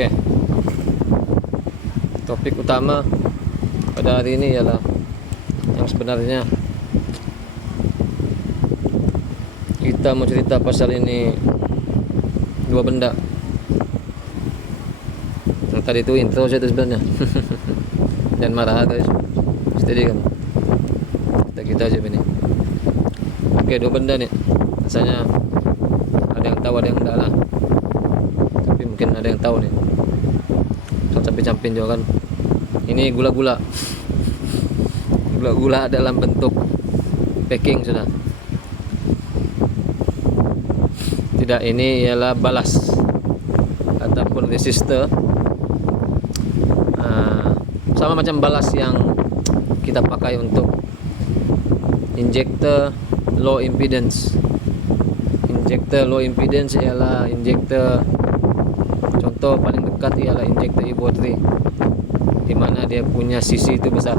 Oke, topik utama pada hari ini ialah yang sebenarnya kita mau cerita pasal ini dua benda. Yang tadi itu intro saya itu sebenarnya. Dan marah guys, steady kan kita aja ini. Oke, dua benda nih rasanya ada yang tahu ada yang enggak lah, tapi mungkin ada yang tahu nih. Sampai campin juga kan, ini gula-gula dalam bentuk packing sudah. Tidak, ini ialah balas ataupun resistor, sama macam balas yang kita pakai untuk injektor low impedance. Injektor low impedance ialah injektor, contoh paling dekat ialah injektor Evo 3, di mana dia punya sisi itu besar,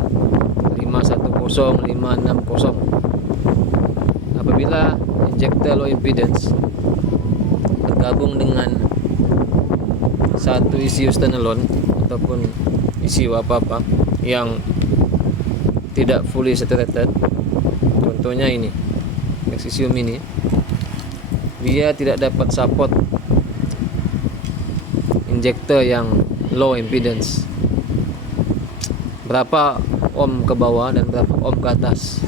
510, 560. Apabila injektor low impedance bergabung dengan satu ECU standalone ataupun ECU apa-apa yang tidak fully saturated, contohnya ini Maxixium ini, dia tidak dapat support injektor yang low impedance. Berapa ohm ke bawah dan berapa ohm ke atas.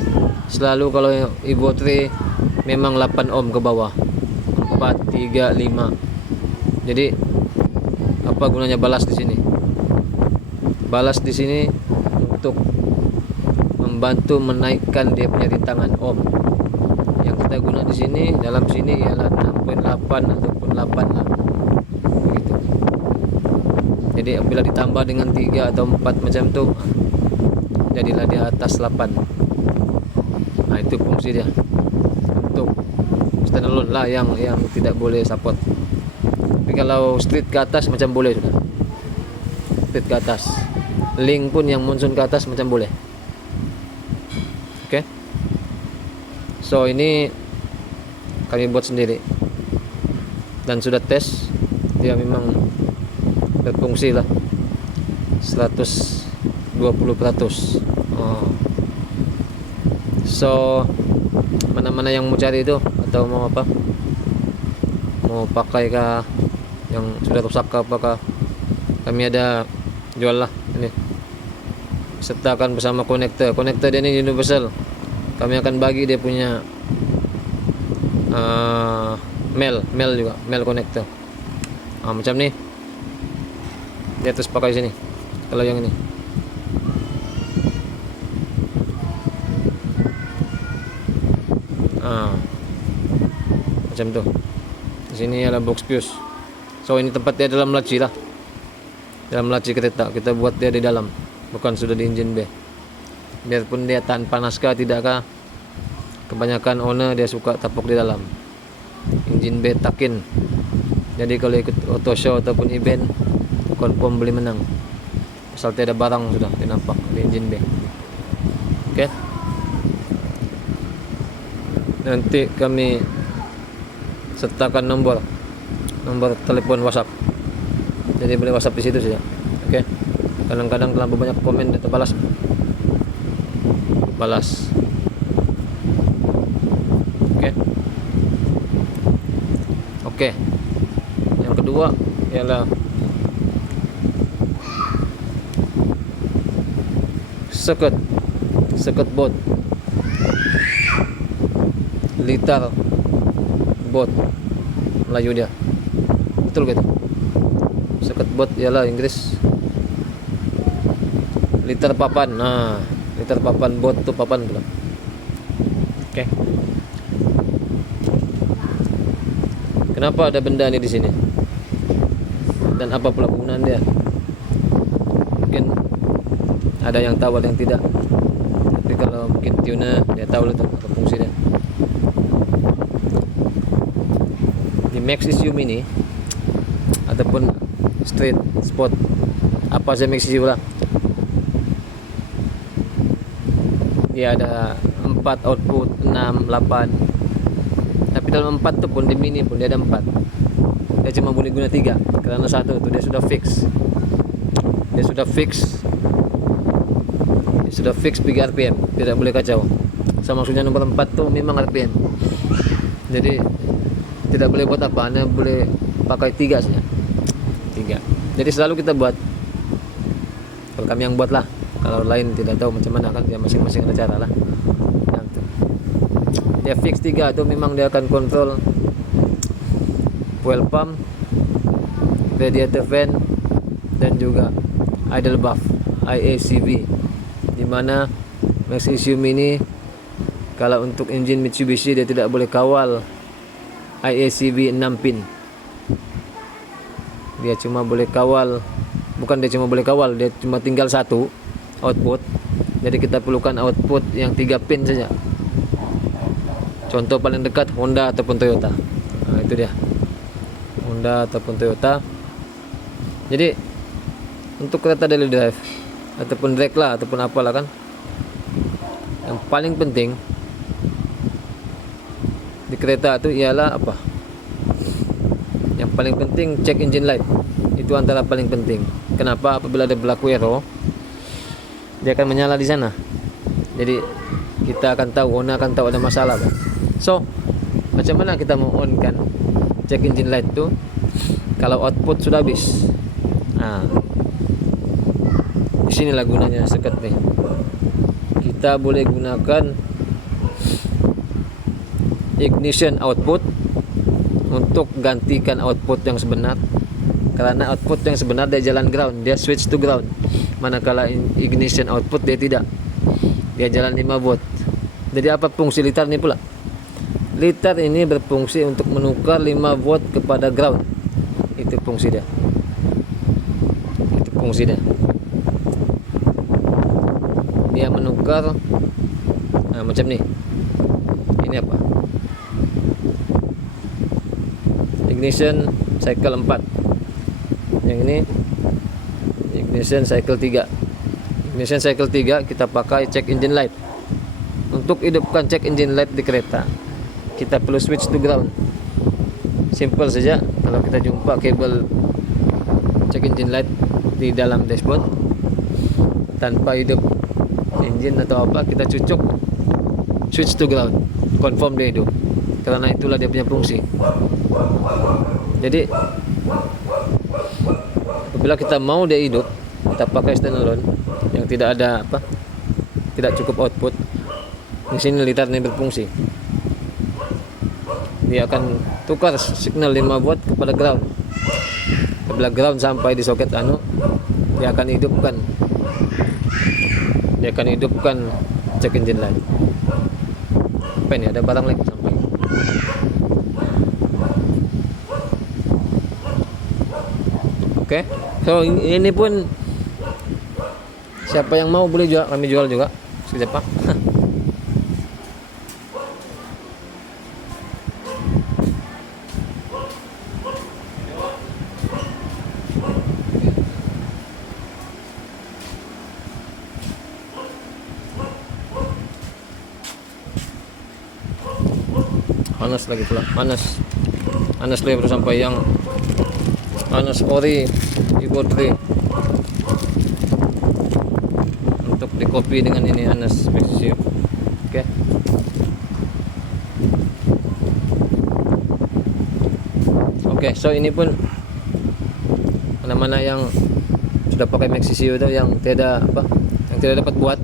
Selalu kalau Evo 3 memang 8 ohm ke bawah, 4, 3, 5. Jadi apa gunanya balas di sini? Balas di sini untuk membantu menaikkan dia punya rintangan ohm. Yang kita guna di sini, dalam sini ialah 6.8 ataupun 8 lah. Begitu. Jadi apabila ditambah dengan 3 atau 4 macam tu, jadilah di atas 8. Nah, itu fungsi dia. Untuk standalone lah yang tidak boleh support. Tapi kalau street ke atas macam boleh sudah. Street ke atas. Link pun yang monsoon ke atas macam boleh. Oke. So ini kami buat sendiri dan sudah tes, dia memang berfungsi lah 120%. So mana-mana yang mau cari itu atau mau apa, mau pakai kah, yang sudah rusak kah apakah, kami ada jual lah ini, sertakan bersama konektor dia ini universal. Kami akan bagi dia punya mel juga, mel konektor. Macam nih, dia terus pakai sini. Kalau yang ini macam tuh. Di sini ada box fuse. So ini tempat dia dalam laci lah, dalam laci kereta. Kita buat dia di dalam, bukan sudah di engine bay. Biarpun dia tahan panas kah tidak kah, kebanyakan owner dia suka tapuk di dalam engine bay takin. Jadi kalau ikut auto show ataupun event, confirm beli menang, asal tiada barang sudah dinampak di engine bay. Oke. Nanti kami sertakan nomor telepon WhatsApp, jadi boleh WhatsApp di situ saja. Oke. Kadang-kadang terlalu banyak komen atau balas. Oke. Yang kedua ialah circuit board, liter board Melayu dia, betul gitu. Circuit board ialah Inggris, liter papan. Liter papan board tu papan pula. Oke. Kenapa ada benda ini di sini? Dan apa pula penggunaan dia? Mungkin ada yang tahu, ada yang tidak. Tapi kalau mungkin tuner, dia tahu lah apa fungsi dia. Di Maxixium ini ataupun Street Sport, apa saja Maxixium lah, dia ada 4 output, 6, 8. Tapi dalam 4 tu pun di mini pun dia ada 4. dia cuma boleh guna 3 karena satu itu dia sudah fix, pergi RPM, tidak boleh kacau. So maksudnya nomor 4 tuh memang RPM, jadi tidak boleh buat apa, hanya boleh pakai 3 saja, 3. Jadi selalu kita buat, kalau kami yang buat lah, kalau lain tidak tahu macam mana kan, dia masing-masing ada cara lah. Dia fix 3 itu memang dia akan kontrol fuel pump, radiator fan, dan juga idle buff IACV, dimana Magnesium ini kalau untuk engine Mitsubishi dia tidak boleh kawal IACV 6 pin, dia cuma boleh kawal, dia cuma tinggal 1 output. Jadi kita perlukan output yang 3 pin saja. Contoh paling dekat Honda ataupun Toyota. Nah, itu dia, Honda ataupun Toyota. Jadi untuk kereta daily drive ataupun drag lah ataupun apalah kan, yang paling penting di kereta itu ialah apa? Yang paling penting cek engine light. Itu antara paling penting. Kenapa? Apabila ada berlaku error, dia akan menyala di sana. Jadi kita akan tahu, owner akan tahu ada masalah kan. So macam mana kita mau on kan cek engine light itu kalau output sudah habis? Nah, di sinilah gunanya circuit nih. Kita boleh gunakan ignition output untuk gantikan output yang sebenar, karena output yang sebenar dia jalan ground, dia switch to ground, manakala ignition output dia tidak, dia jalan 5 volt. Jadi apa fungsi liter ini pula? Liter ini berfungsi untuk menukar 5 volt kepada ground. Itu fungsi dia. Dia menukar, nah macam nih. Ini apa? Ignition cycle 4. Yang ini ignition cycle 3. Ignition cycle 3 kita pakai check engine light. Untuk hidupkan check engine light di kereta, kita perlu switch to ground. Simple saja. Kalau kita jumpa kabel check engine light di dalam dashboard tanpa hidup engine atau apa, kita cucuk switch to ground, confirm dia hidup, karena itulah dia punya fungsi. Jadi apabila kita mau dia hidup, kita pakai standalone yang tidak ada apa, tidak cukup output. Di sini liter ini berfungsi. Dia akan tukar signal 5 volt kepada ground. Apabila ground sampai di soket dia akan hidupkan check engine light. Apa ini, ada barang lagi sampai. Oke. So ini pun siapa yang mau boleh juga, kami jual juga. Siapa? Panas lagi pula, panas lagi baru sampai yang panas ori Evo 3 untuk di copy dengan ini Anas Magnesium. Oke, so ini pun mana-mana yang sudah pakai Magnesium itu yang tidak dapat buat,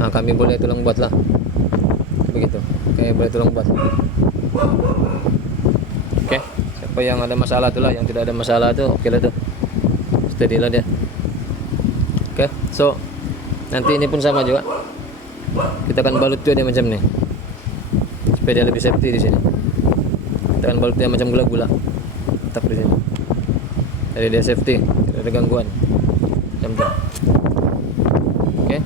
nah kami boleh tolong buat lah begitu. Boleh tolong buat. Oke, siapa yang ada masalah itulah, yang tidak ada masalah tuh oke lah tuh, steady lah dia. Oke, so nanti ini pun sama juga, kita akan balut dia macam nih supaya dia lebih safety di sini. Kita akan balut dia macam gula-gula, tetap di sini, jadi dia safety, tidak ada gangguan macam itu. Oke.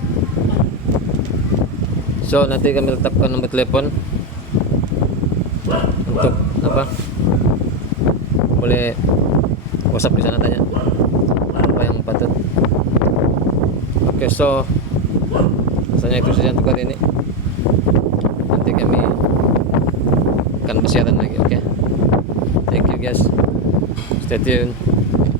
So nanti kami letakkan nomor telepon untuk apa, boleh WhatsApp di sana, tanya apa yang patut. Oke, so rasanya itu saja untuk hari ini. Nanti kami akan bersiaran lagi. Oke, thank you guys. guys. Stay tuned.